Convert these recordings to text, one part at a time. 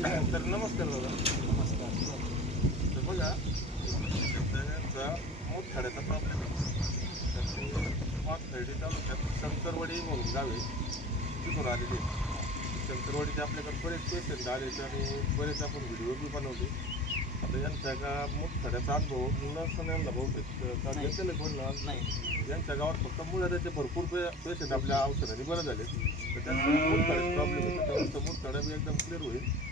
तर नमस्कार दादा. नमस्कार. तर बघा त्यांचा मोतखड्याचा प्रॉब्लेम आहे. तर ते मोतखर्डी तालुक्यात शंकरवाडी म्हणून गाव आहे, तिथून आलेले आहेत. शंकरवाडीचे आपल्याकडे बरेच पेशंट आलेत आणि बरेच आपण व्हिडिओ बी बनवले. आता यांच्या का मोतखड्याचा अनुभव नसताना यांना बहुतेक का नाही. घेतलेलं कोणला नाही. यांच्या गावात फक्त मुळ्याचे भरपूर पेशंट आपल्या औषधाने बरं झाले. तर त्यांचा मोतखड्याचा प्रॉब्लेम आहे, त्याच्यामुळे मोतखडा बी एकदम क्लिअर होईल.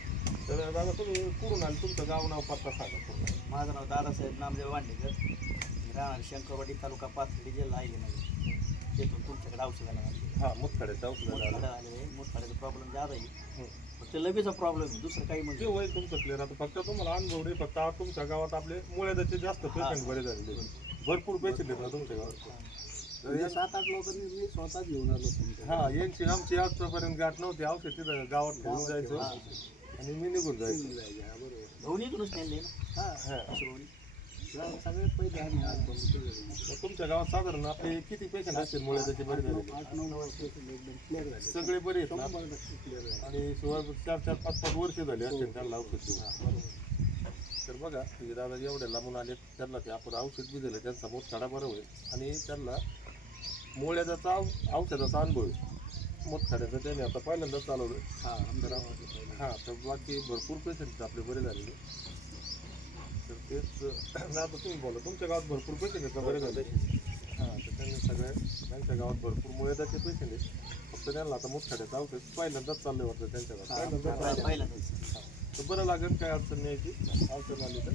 तर दादा तुम्ही कुठून आले, तुमचं गाव नाव पत्ता सांगा पूर्ण. माझं नाव दादासाहेब नामदेव वांडेकर. मी राहणार शंकरवाडी, तालुका पाथर्डी, जिल्हा अहिल्यानगर. तेथून तुमच्याकडे औषधाला आले. हा मुतखड्याच्या औषधाला मुतखडा आलं. आलेले आहे. मुतखड्याचा प्रॉब्लेम जादा आहे. फक्त लगेचा प्रॉब्लेम आहे, दुसरं काही ते म्हणजे होईल तुमचं क्लिअर. आता फक्त तुम्हाला अनुभव नाही, फक्त आता तुमच्या गावात आपले मुळ्याचे जास्त पेशंट बरे झालेले आहेत. भरपूर पेशंट आहेत ना तुमच्या गावात. तर म्हणजे 7-8 लोकांनी मी स्वतःच घेऊन आलो तुमच्या. हा यांची आमची आजपर्यंत गाठ नव्हती. औषध तिथं गावात घेऊन जायचं आणि मी निघून जायचं. हा, बरोबर. धवनीतूनच नेले ना. हा. शिरोळी. सगळ्यात पहिले आम्ही आज बघितलं. तर तुमच्या गावात साधारण आपले किती पेशंट असतील मुळ्याचे बरे झालेले? 8-9 वर्ष एकदम क्लिअर झाले. सगळे बरे आहेत ना? 100% क्लिअर झाले. आणि शिवाय 4-5 वर्ष झाले असतील त्यांना औषध देऊन. तर बघा हे दादा एवढ्या लांबून आले, त्यांना ते आपण औषध बी दिलं, त्यांचा मोतखडा बरं होईल आणि त्यांना मुळ्याचा औषधाचा अनुभव आहे. मोतखड्याचं त्याने आता पहिल्यांदाच चालवलं. हा, आमच्या गावातलं पहिलं. हां, तर बाकी भरपूर पेशंट आपले बरे झालेले. तर तेच आता तुम्ही बोला, तुमच्या गावात भरपूर पेशंट आहेत का बरे झाले? हां, तर त्यांनी त्यांच्या गावात भरपूर मुळ्याचे पेशंट आहेत. फक्त त्यांना आता मोतखड्याचं औषध पहिल्यांदाच चाललं वाटतं त्यांच्या गावात. पहिल्यांदाच पहिल्यांदाच. हां, तर बरं लागेल, काय अडचण नाही यायची. औषध आली तर